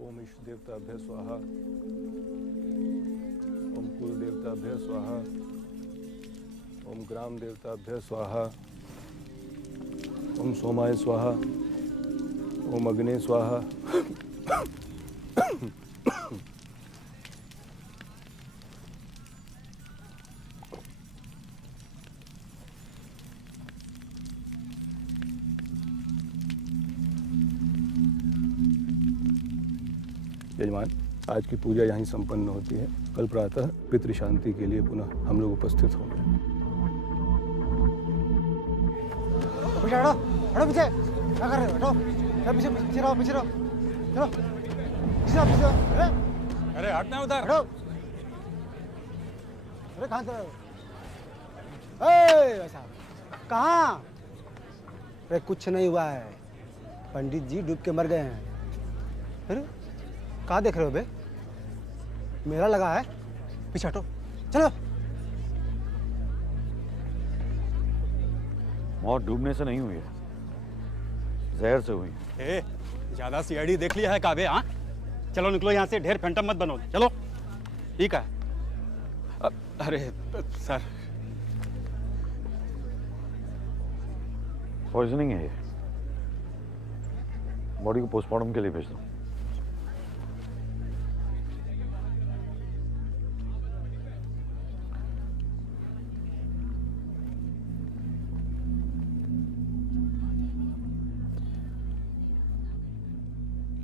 ओम इष्ट देवताभ्य स्वाहा। ओम कुल देवताभ्य स्वाहा। ओम ग्राम देवताभ्य स्वाहा। ओम सोमाय स्वाहा। ओम अग्ने स्वाहा। यजमान, आज की पूजा यहीं संपन्न होती है। कल प्रातः पितृ शांति के लिए पुनः हम लोग उपस्थित होंगे। पीछे हटो, हटो पीछे। क्या कर रहे हो? हटो, पीछे पीछे रहो, पीछे रहो। चलो, पीछे पीछे। अरे हटना उधर। हटो। अरे कहाँ चल रहे हो? ए वैसा कहाँ? अरे कुछ नहीं हुआ है, पंडित जी डूब के मर गए हैं। फिर कहाँ देख रहे हो बे? मेरा लगा है, पीछे हटो, चलो। मौत डूबने से नहीं हुई है, जहर से हुई। ए, ज्यादा सीआईडी देख लिया है काबे? हाँ, चलो निकलो यहाँ से, ढेर फैंटम मत बनो। चलो, ठीक है। अरे सर, पॉइजनिंग है ये। बॉडी को पोस्टमार्टम के लिए भेज दो।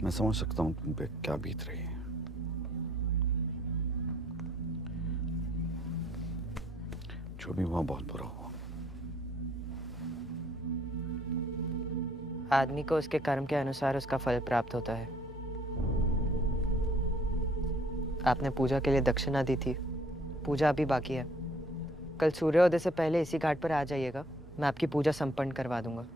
मैं समझ सकता हूं तुम पे क्या बीत रही है। जो भी हुआ बहुत बुरा हुआ। आदमी को उसके कर्म के अनुसार उसका फल प्राप्त होता है। आपने पूजा के लिए दक्षिणा दी थी, पूजा अभी बाकी है। कल सूर्योदय से पहले इसी घाट पर आ जाइएगा, मैं आपकी पूजा संपन्न करवा दूंगा।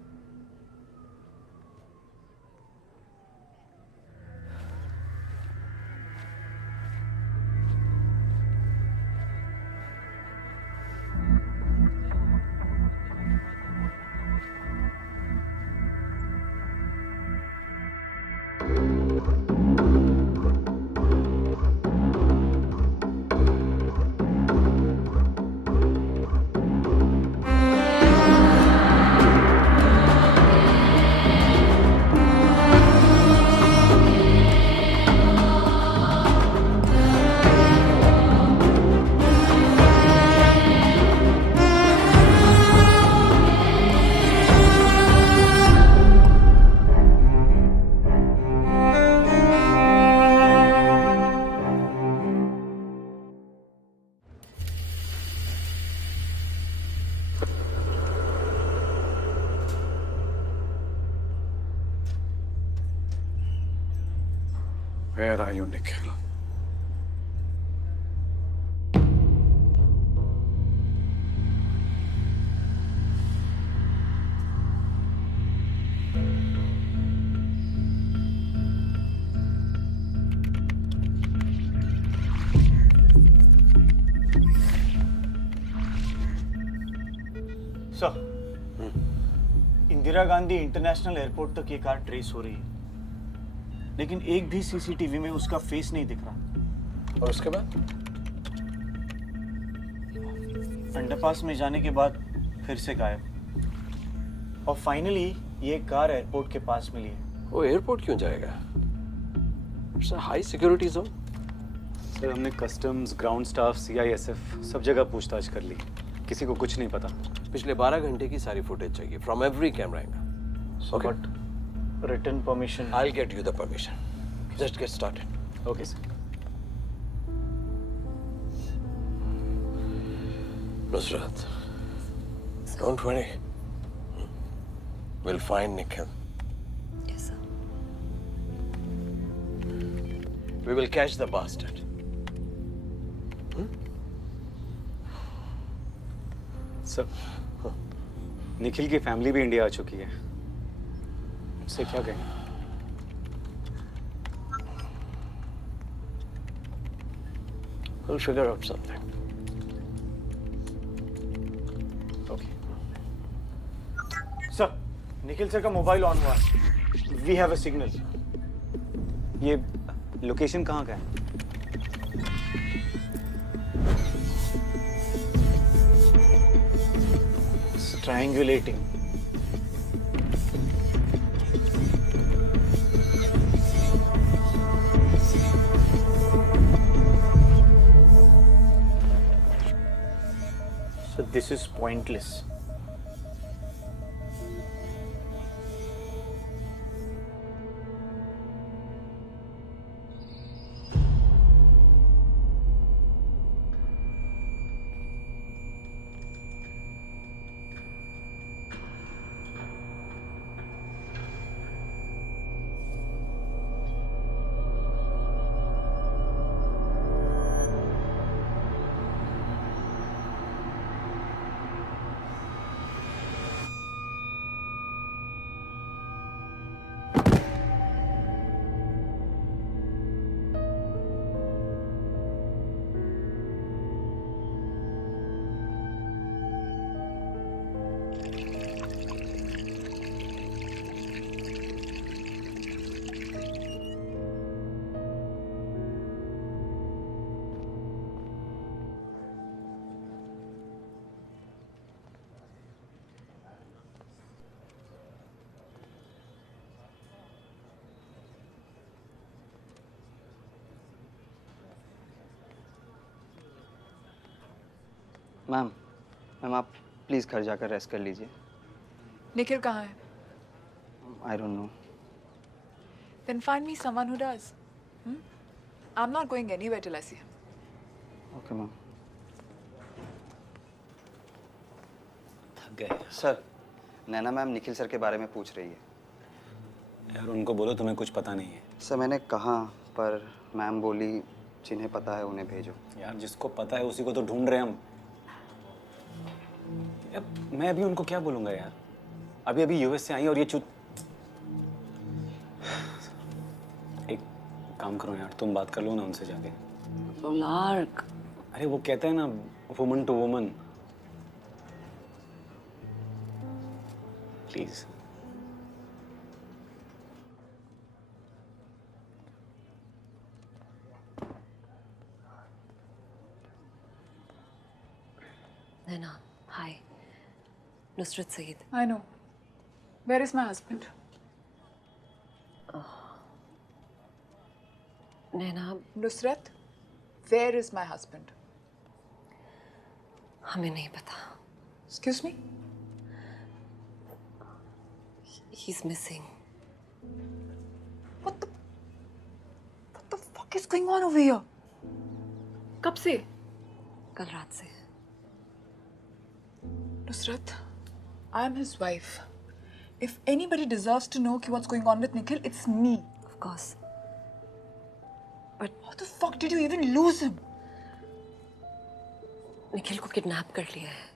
Where are you, Nikhil? Sir, Indira Gandhi international airport तक ये कार ट्रेस हो रही है, लेकिन एक भी सीसीटीवी में उसका फेस नहीं दिख रहा। और उसके बाद? अंडरपास में जाने के बाद फिर से गायब। और फाइनली ये कार एयरपोर्ट के पास मिली है। वो एयरपोर्ट क्यों जाएगा? It's a high security zone. Sir, हमने कस्टम्स, ग्राउंड स्टाफ, सीआईएसएफ सब जगह पूछताछ कर ली, किसी को कुछ नहीं पता। पिछले 12 घंटे की सारी फुटेज चाहिए from every camera angle. Okay, written permission. I'll get you the permission. Just get started. Okay sir. Nusrat, don't worry. We'll find Nikhil. Yes, sir. We will catch the bastard. Sir, Nikhil की family भी India आ चुकी है, उससे क्या कहें? We'll figure out something. Okay. Sir, Nikhil sir का mobile on हुआ है। We have a signal. ये लोकेशन कहाँ का है? Triangulating. So this is pointless. Ma'am आप प्लीज़ घर जाकर रेस्ट कर लीजिए। निखिल कहाँ है? I don't know. Then find me someone who does. I'm not going anywhere till I see him. Okay ma'am. थक गए सर, नैना मैम निखिल सर के बारे में पूछ रही है। यार, उनको बोलो तुम्हें कुछ पता नहीं है। सर मैंने कहा, पर मैम बोली जिन्हें पता है उन्हें भेजो। यार, जिसको पता है उसी को तो ढूंढ रहे हैं हम। यार, मैं अभी उनको क्या बोलूंगा यार? अभी यूएस से आई और ये एक काम करो यार, तुम बात कर लो ना उनसे जाके। लार्क, अरे वो कहते हैं ना, woman to woman. Please. Naina, hi. Nusrat Saeed. I know. Where is my husband? Naina, Nusrat, where is my husband? हमें नहीं पता। Excuse me? He's missing. What the fuck is going on over here? कब से? कल रात से। Nusrat, I am his wife. If anybody deserves to know what's going on with Nikhil, it's me. Of course. How the fuck did you even lose him? Nikhil को kidnap कर लिया है।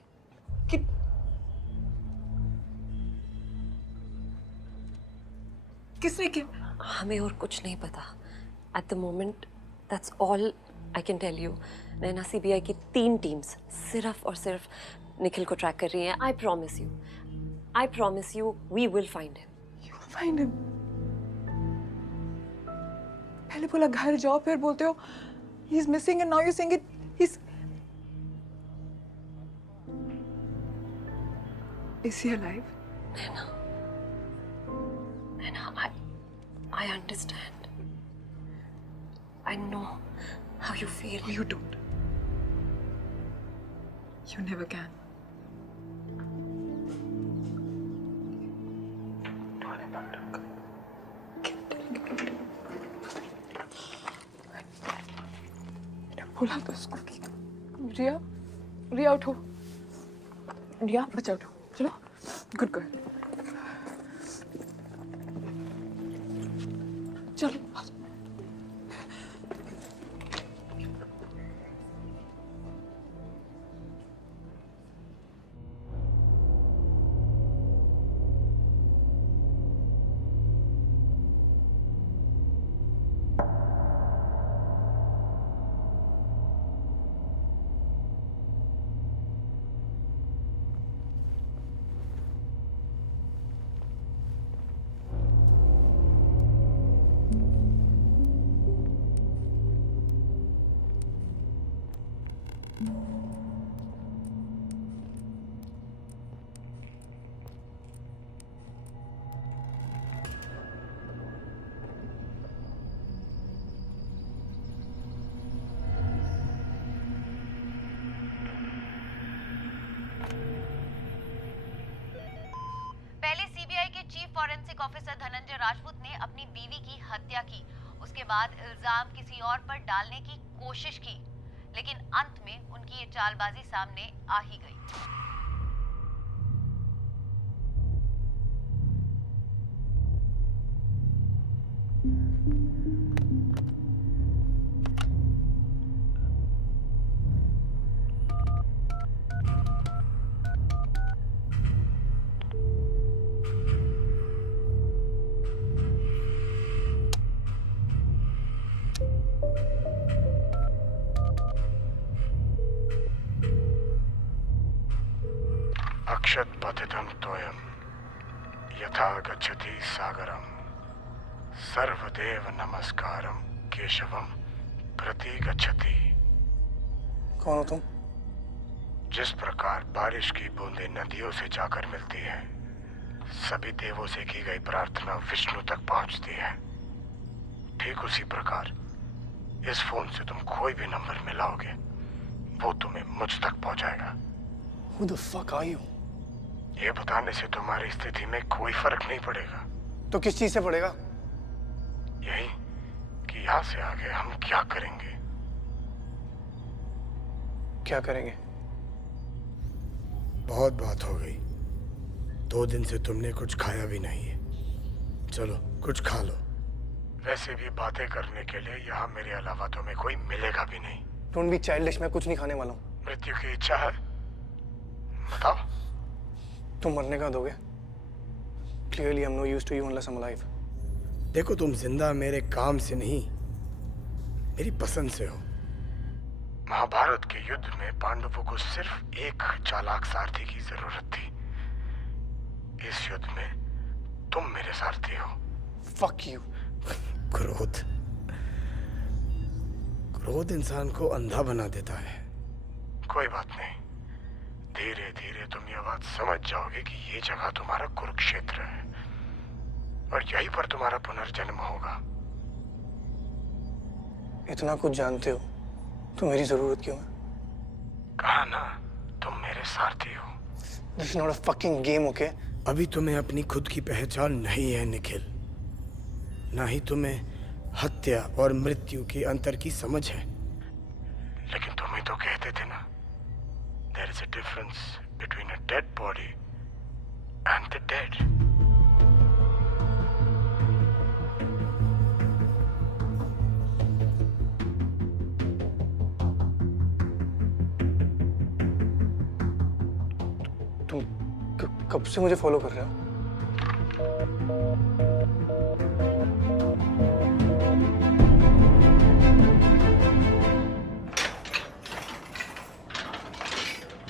किसने किया? हमें और कुछ नहीं पता। At the moment, that's all I can tell you. Naina CBI की 3 टीम्स सिर्फ और सिर्फ निखिल को ट्रैक कर रही हैं। I promise you, we will find him. You will find him. पहले बोला घर जाओ, फिर बोलते हो he's missing, and now you're saying he's. Is he alive? Nana, I understand. I know how you feel. You don't. You never can. बोला तो उसको कि रिया उठो। रिया बचा उठो, चलो। Good girl. चलो। Chief forensic officer Dhananjay Rajput ने अपनी बीवी की हत्या की। उसके बाद इल्जाम किसी और पर डालने की कोशिश की, लेकिन अंत में उनकी ये चालबाजी सामने आ ही गई। अक्षत पतितं तोयम यथा गच्छति सागरम सर्वदेव नमस्कारम केशवम प्रति गच्छति। कौन हो तुम? जिस प्रकार बारिश की बूंदें नदियों से जाकर मिलती है, सभी देवों से की गई प्रार्थना विष्णु तक पहुंचती है, ठीक उसी प्रकार इस फोन से तुम कोई भी नंबर मिलाओगे, वो तुम्हें मुझ तक पहुंचाएगा। Who the fuck are you? ये बताने से तुम्हारी स्थिति में कोई फर्क नहीं पड़ेगा। तो किस चीज से पड़ेगा? यही कि यहाँ से आगे हम क्या करेंगे। क्या करेंगे? बहुत बात हो गई। 2 दिन से तुमने कुछ खाया भी नहीं है। चलो कुछ खा लो। वैसे भी बातें करने के लिए यहाँ मेरे अलावा तुम्हें कोई मिलेगा भी नहीं। डोंट बी चाइल्डिश, मैं कुछ नहीं खाने वाला हूँ। मृत्यु की इच्छा है? बताओ। तुम मरने का दोगे? Clearly I'm no use to you unless I'm alive. देखो, तुम जिंदा मेरे काम से नहीं, मेरी पसंद से हो। महाभारत के युद्ध में पांडवों को सिर्फ एक चालाक सारथी की जरूरत थी। इस युद्ध में तुम मेरे सारथी हो। Fuck you. क्रोध इंसान को अंधा बना देता है। कोई बात नहीं, धीरे धीरे तुम ये बात समझ जाओगे कि ये जगह तुम्हारा कुरुक्षेत्र है और यहीं पर तुम्हारा पुनर्जन्म होगा। इतना कुछ जानते हो तो मेरी जरूरत क्यों है? कहा ना, तुम मेरे सारथी हो। This is not a fucking game, okay? अभी तुम्हें अपनी खुद की पहचान नहीं है निखिल, ना ही तुम्हें हत्या और मृत्यु के अंतर की समझ है। लेकिन तुम ही तो कहते थे ना, there is a difference between a dead body and the dead. तुम कब से मुझे फॉलो कर रहे हो?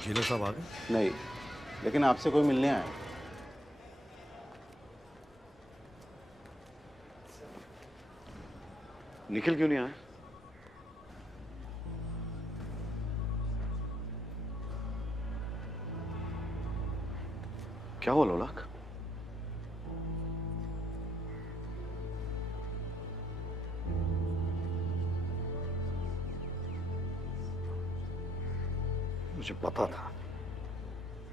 जेलर साहब आ गए? नहीं, लेकिन आपसे कोई मिलने आया। निखिल क्यों नहीं आया? क्या हुआ लोलाक? मुझे पता था,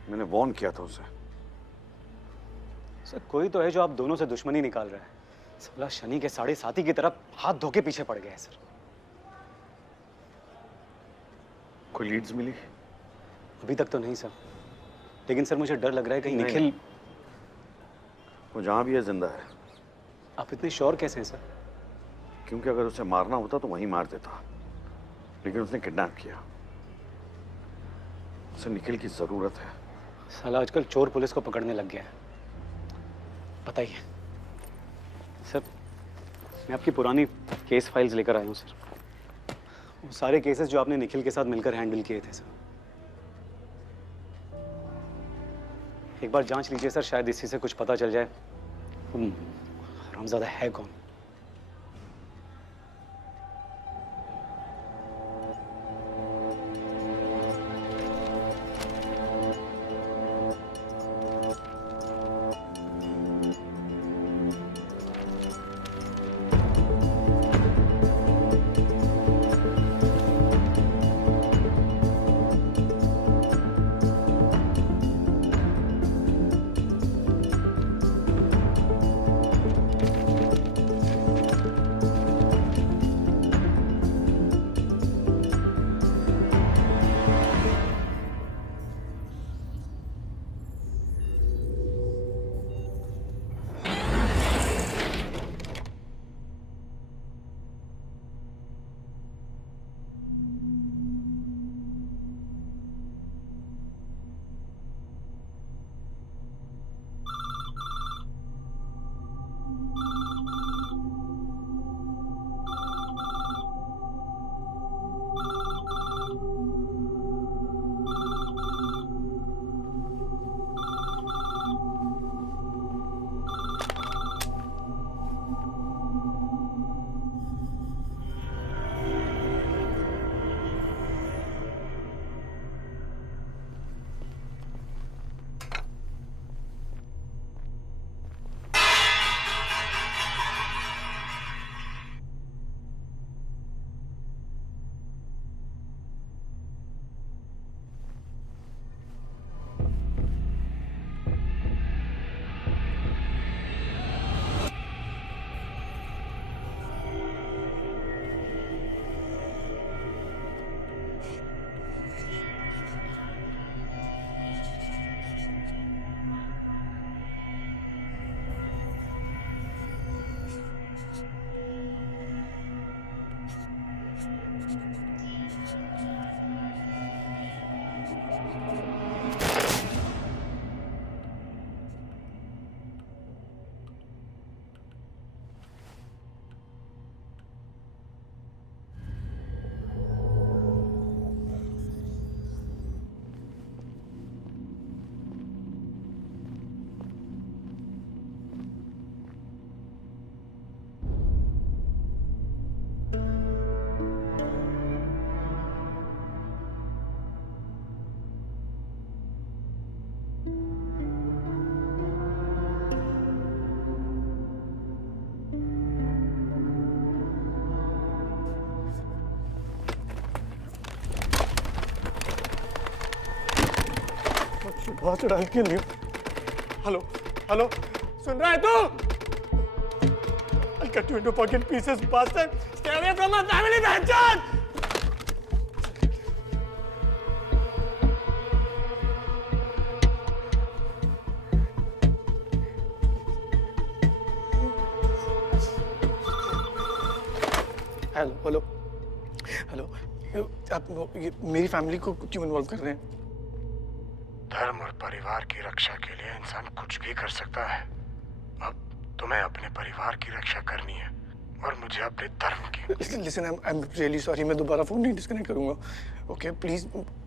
मैंने वॉर्न किया था उसे। सर, कोई तो है जो आप दोनों से दुश्मनी निकाल रहा है। साला शनि के 7.5 की तरफ हाथ धो के पीछे पड़ गया है सर। कोई लीड्स मिली? अभी तक तो नहीं सर, लेकिन सर मुझे डर लग रहा है कहीं निखिल। वो जहां भी है जिंदा है। आप इतने श्योर कैसे हैं सर? क्योंकि अगर उसे मारना होता तो वहीं मार देता, लेकिन उसने किडनैप किया। उसे निखिल की जरूरत है। साला आजकल चोर पुलिस को पकड़ने लग गया है। बताइए सर, मैं आपकी पुरानी केस फाइल्स लेकर आया हूँ सर। वो सारे केसेस जो आपने निखिल के साथ मिलकर हैंडल किए थे सर। एक बार जांच लीजिए सर, शायद इसी से कुछ पता चल जाए हरामजादा है कौन। बहुत चढ़ा के लियो। हेलो हेलो, सुन रहा है तू? I'll cut you into fucking pieces, bastard! Stay away from my family, bastard! Hello hello hello, आप ये मेरी फैमिली को क्यों इन्वॉल्व कर रहे हैं? धर्म और परिवार की रक्षा के लिए इंसान कुछ भी कर सकता है। अब तुम्हें अपने परिवार की रक्षा करनी है और मुझे अपने धर्म की। Listen, I am really sorry, मैं दोबारा फोन नहीं डिस्कनेक्ट करूंगा। ओके प्लीज,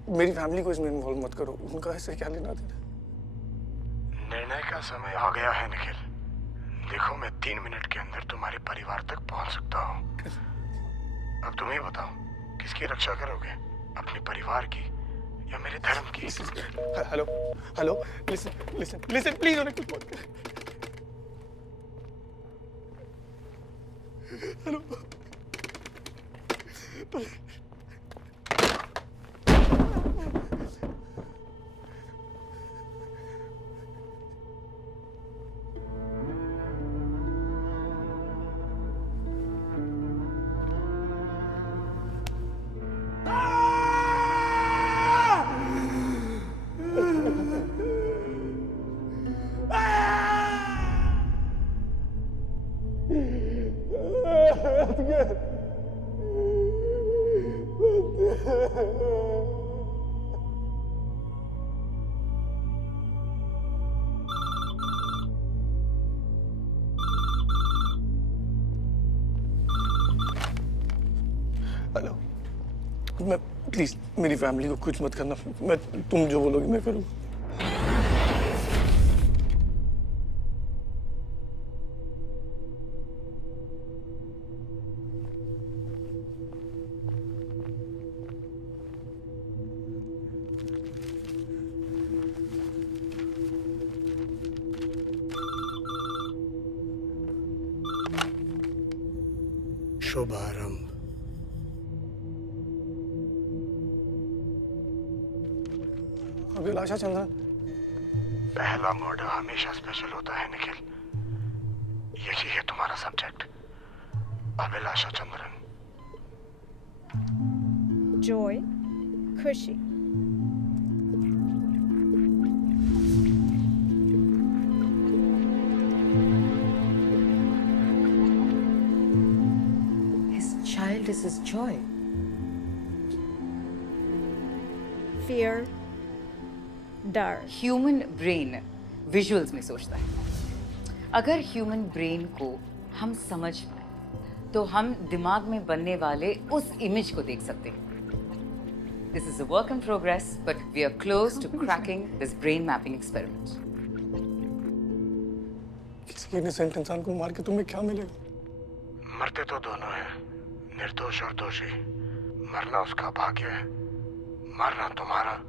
मेरी फैमिली को इसमें इन्वॉल्व मत करो। उनका ऐसे क्या लेना देना। निर्णय का समय आ गया है निखिल। देखो, मैं 3 मिनट के अंदर तुम्हारे परिवार तक पहुंच सकता हूँ। अब तुम ही बताओ, किसकी रक्षा करोगे, अपने परिवार की या मेरे धर्म की? Hello hello, listen listen listen, please उन्हें कुछ मत कर। हेलो हेलो, मैं प्लीज मेरी फैमिली को कुछ मत करना। मैं तुम जो बोलोगे मैं करूँगा। शुभारंभ। अभिलाषा चंद्रन, पहला मर्डर हमेशा स्पेशल होता है निखिल। यही है तुम्हारा सब्जेक्ट, अभिलाषा चंद्रन। जॉय, खुशी। His child is his joy. Fear, डर। ह्यूमन ब्रेन विजुअल्स में सोचता है। अगर ह्यूमन ब्रेन को हम समझ पाए तो हम दिमाग में बनने वाले उस इमेज को देख सकते हैं। This is a work in progress, but we are close to cracking this brain mapping experiment. किसी इनोसेंट इंसान को मार के तुम्हें क्या मिलेगा? मरते तो दोनों हैं, निर्दोष और दोषी। मरना उसका भाग्य है, मरना तुम्हारा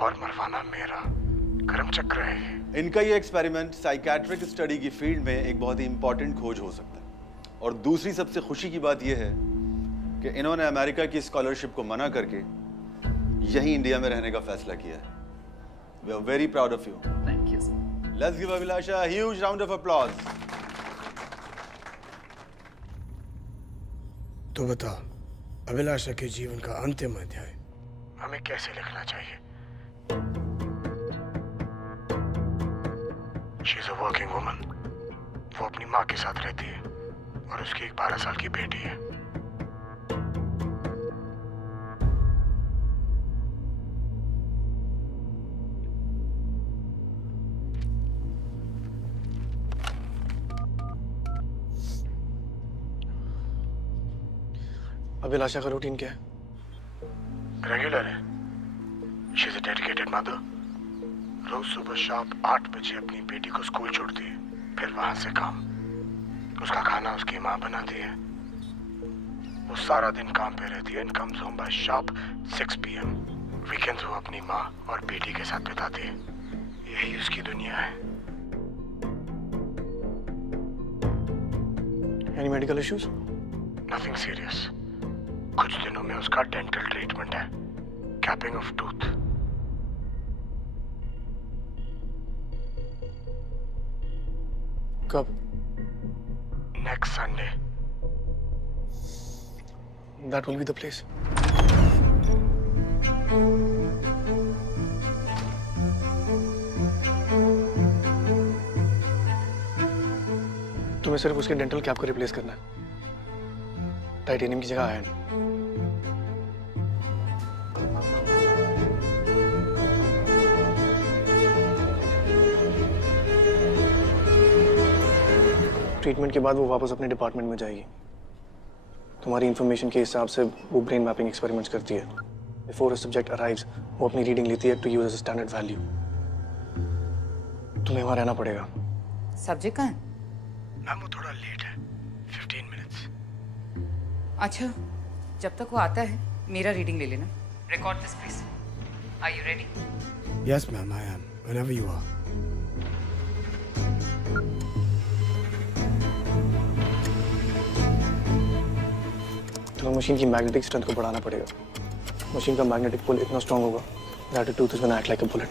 और मरवाना मेरा कर्म चक्र है। इनका ये एक्सपेरिमेंट साइकेट्रिक स्टडी की फील्ड में एक बहुत ही इंपॉर्टेंट खोज हो सकता है। और दूसरी सबसे खुशी की बात यह है कि इन्होंने अमेरिका की स्कॉलरशिप को मना करके यहीं इंडिया में रहने का फैसला किया है। We are very proud of you. Thank you sir. Let's give Abhilasha a huge round of applause. तो बताओ, अभिलाषा के जीवन का अंतिम अध्याय हमें कैसे लिखना चाहिए? She is a working woman. वो अपनी माँ के साथ रहती है और उसकी एक 12 साल की बेटी है। अभिलाषा का रूटीन क्या है? रेगुलर है। She is a dedicated mother. रोज सुबह शार्प 8 बजे अपनी बेटी को स्कूल छोड़ती है, फिर वहां से काम। उसका खाना उसकी माँ बनाती है। वो सारा दिन काम पे रहती है and comes home bye sharp 6 PM। Weekends वो अपनी माँ और बेटी के साथ बिताती है। यही उसकी दुनिया है। Any medical issues? Nothing serious. कुछ दिनों में उसका डेंटल ट्रीटमेंट है, कैपिंग ऑफ टूथ। कब? Next Sunday. That will be the place. तुम्हें सिर्फ उसके डेंटल कैप को रिप्लेस करना है, टाइटेनियम की जगह आयरन। ट्रीटमेंट के बाद वो वापस अपने डिपार्टमेंट में जाएगी। तुम्हारी इंफॉर्मेशन के हिसाब से वो ब्रेन मैपिंग एक्सपेरिमेंट्स करती है। बिफोर अ सब्जेक्ट अराइव्स वो अपनी रीडिंग लेती है to use as a standard value. तुम्हें वहाँ रहना पड़ेगा। सब्जेक्ट कहाँ है? मैम वो थोड़ा लेट है, 15 मिनट्स। अच्छा, जब तक वो आता है मेरा रीडिंग ले लेना। Record this please. Are you ready? Yes ma'am, I am, whenever you are. तुम्हें मशीन की मैग्नेटिक स्ट्रेंथ को बढ़ाना पड़ेगा। मशीन का मैग्नेटिक पुल इतना स्ट्रांग होगा that the tooth is gonna act like a bullet.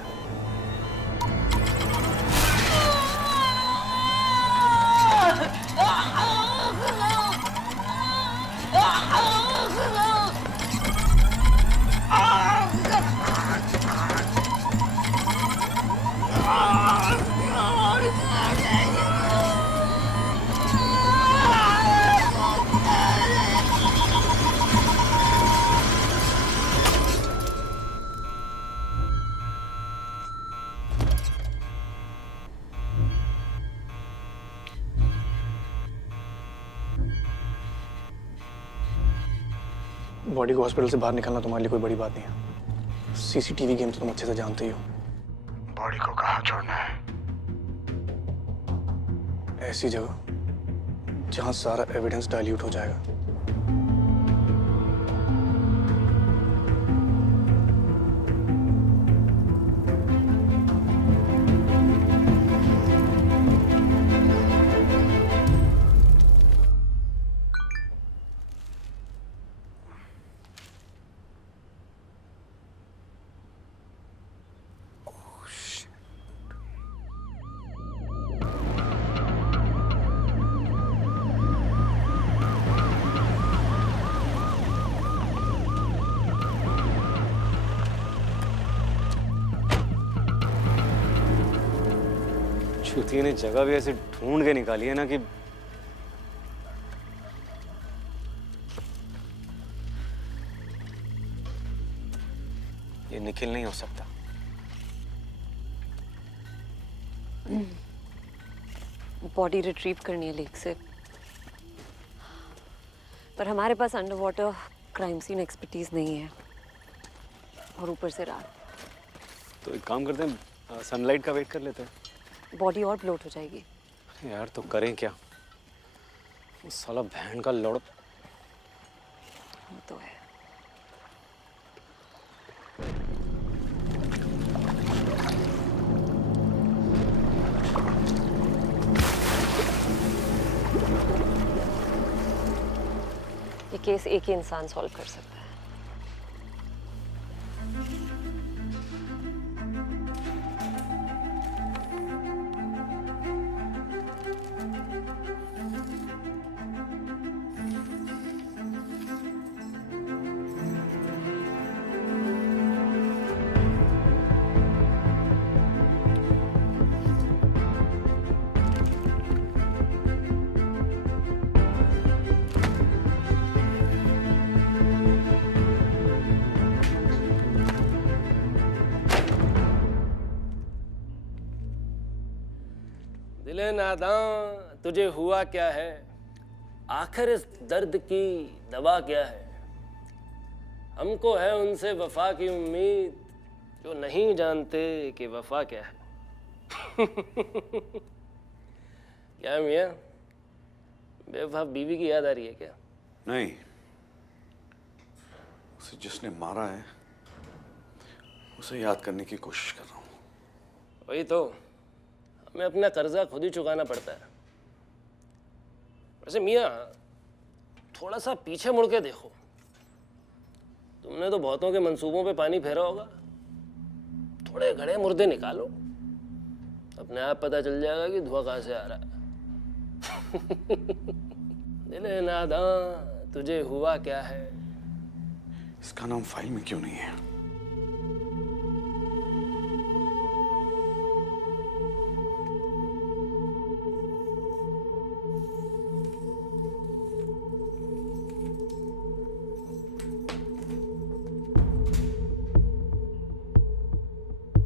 Body को हॉस्पिटल से बाहर निकालना तुम्हारे लिए कोई बड़ी बात नहीं है। सीसीटीवी गेम तो तुम अच्छे से जानते ही हो। बॉडी को कहाँ छोड़ना है? ऐसी जगह जहां सारा एविडेंस डाइल्यूट हो जाएगा। चूतिया ने जगह भी ऐसे ढूंढ के निकाली है ना कि ये निखिल नहीं हो सकता। बॉडी रिट्रीव करनी है लेक से, पर हमारे पास underwater crime scene expertise नहीं है और ऊपर से रात। तो एक काम करते हैं, सनलाइट का वेट कर लेते हैं। बॉडी और ब्लोट हो जाएगी। यार तो करें क्या? साला बहन का लड़ तो है। ये केस एक ही इंसान सॉल्व कर सकता है। दिले नादां तुझे हुआ क्या है, आखिर इस दर्द की दवा क्या है। हमको है उनसे वफा की उम्मीद जो नहीं जानते कि वफा क्या है। क्या मियाँ, बेवफा बीवी की याद आ रही है क्या? नहीं, उसे जिसने मारा है उसे याद करने की कोशिश कर रहा हूँ। वही तो, हमें अपना कर्जा खुद ही चुकाना पड़ता है। वैसे मियाँ, थोड़ा सा पीछे मुड़ के देखो। तुमने तो बहुतों के मंसूबों पे पानी फेरा होगा। थोड़े घड़े मुर्दे निकालो, अपने आप पता चल जाएगा कि धुआं कहाँ से आ रहा है। दिले नादां तुझे हुआ क्या है? इसका नाम फाइल में क्यों नहीं है?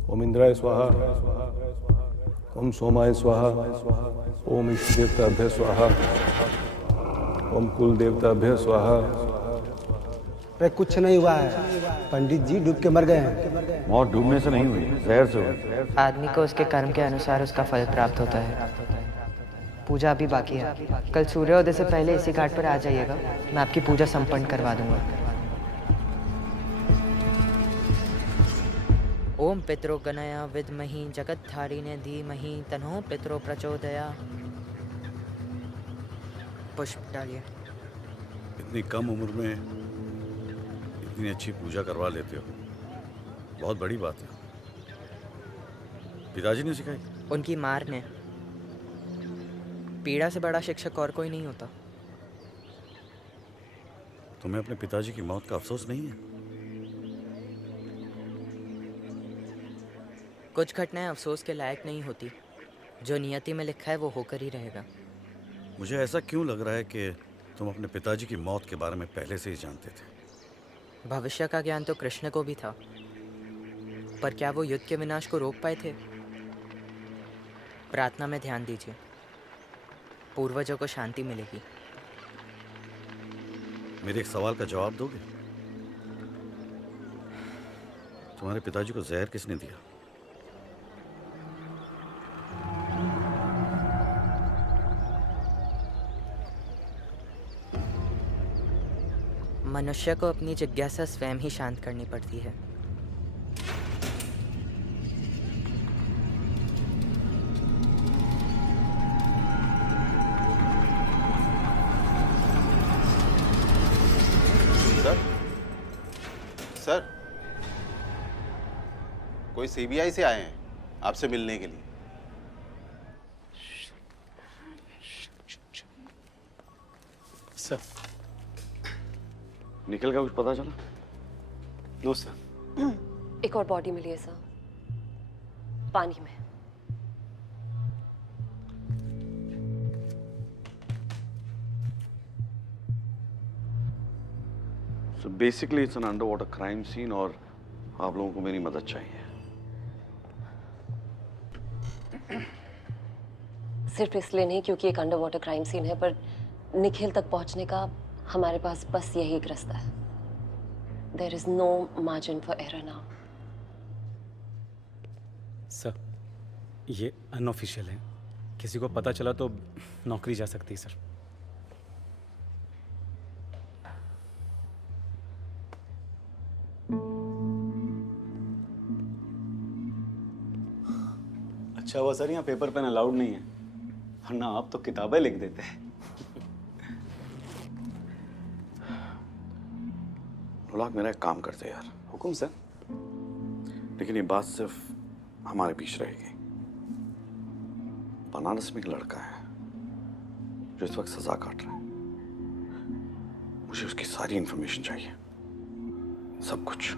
ओम इंद्राय स्वाहा, ओम सोमाय स्वाहा, ओम इष्ट देवताभ्य स्वाहा, ओम कुल देवताभ्य स्वाहा। अरे कुछ नहीं हुआ है, पंडित जी डूब के मर गए हैं। मौत डूबने से नहीं हुई, जहर से हुई। आदमी को उसके कर्म के अनुसार उसका फल प्राप्त होता है। पूजा अभी बाकी है। कल सूर्योदय से पहले इसी घाट पर आ जाइएगा, मैं आपकी पूजा संपन्न करवा दूंगा। ओम पितरो गणया विद्महि जगत्धारिणे धीमहि तन्नो पितरो प्रचोदया। पुष्प डालिए। इतनी कम उम्र में इतनी अच्छी पूजा करवा लेते हो, बहुत बड़ी बात है। पिताजी ने सिखाई? उनकी मार ने। पीड़ा से बड़ा शिक्षक और कोई नहीं होता। तुम्हें अपने पिताजी की मौत का अफसोस नहीं है? कुछ घटनाएं अफसोस के लायक नहीं होती। जो नियति में लिखा है वो होकर ही रहेगा। मुझे ऐसा क्यों लग रहा है कि तुम अपने पिताजी की मौत के बारे में पहले से ही जानते थे? भविष्य का ज्ञान तो कृष्ण को भी था, पर क्या वो युद्ध के विनाश को रोक पाए थे? प्रार्थना में ध्यान दीजिए, पूर्वजों को शांति मिलेगी। मेरे एक सवाल का जवाब दोगे? तुम्हारे पिताजी को जहर किसने दिया? मनुष्य को अपनी जिज्ञासा स्वयं ही शांत करनी पड़ती है। सर, कोई सीबीआई से आए हैं आपसे मिलने के लिए। सर, निखिल का कुछ पता चला? No sir. एक और बॉडी मिली है सर, पानी में। So basically it's an underwater crime scene और आप लोगों को मेरी मदद चाहिए। सिर्फ इसलिए नहीं क्योंकि एक अंडर वाटर क्राइम सीन है, पर निखिल तक पहुंचने का हमारे पास बस यही एक रास्ता है। There is no margin for error now. Sir, ये अनऑफिशियल है, किसी को पता चला तो नौकरी जा सकती है सर। अच्छा हुआ सर यहाँ पेपर पेन अलाउड नहीं है, वरना आप तो किताबें लिख देते हैं। लोलाक, मेरा एक काम करते यार। हुकुम सर। लेकिन ये बात सिर्फ हमारे बीच रहेगी। बनारस में एक लड़का है जो इस वक्त सजा काट रहा है। मुझे उसकी सारी इंफॉर्मेशन चाहिए, सब कुछ।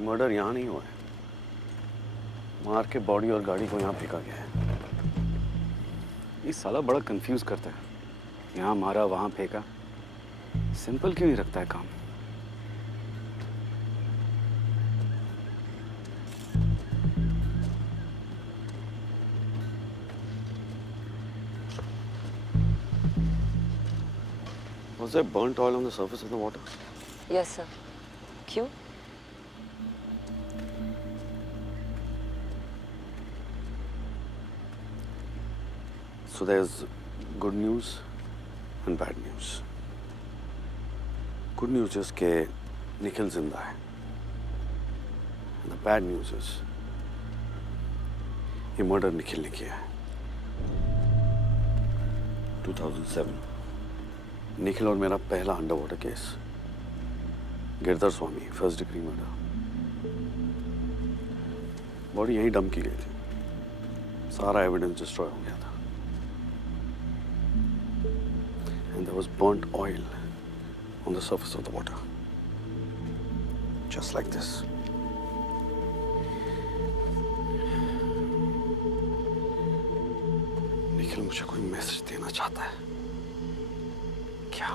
मर्डर यहाँ नहीं हुआ है, मार के बॉडी और गाड़ी को यहाँ फेंका गया है। ये साला बड़ा कंफ्यूज करता है, यहाँ मारा वहाँ फेंका। सिंपल क्यों नहीं रखता है काम? Was there burnt oil on the surface of the water? Yes, sir. क्यों? So there's good news and bad news. Good news is कि निखिल जिंदा है. And the bad news is ये मर्डर निखिल ने किया है. 2007 निखिल और मेरा पहला अंडरवाटर केस. गिरधर स्वामी, फर्स्ट डिग्री मर्डर. बॉडी यहीं डंप की गई थी. सारा एविडेंस डिस्ट्रॉय हो गया था. And there was burnt oil on the surface of the water. Just like this. Nikhil मुझे कोई मैसेज देना चाहता है. क्या?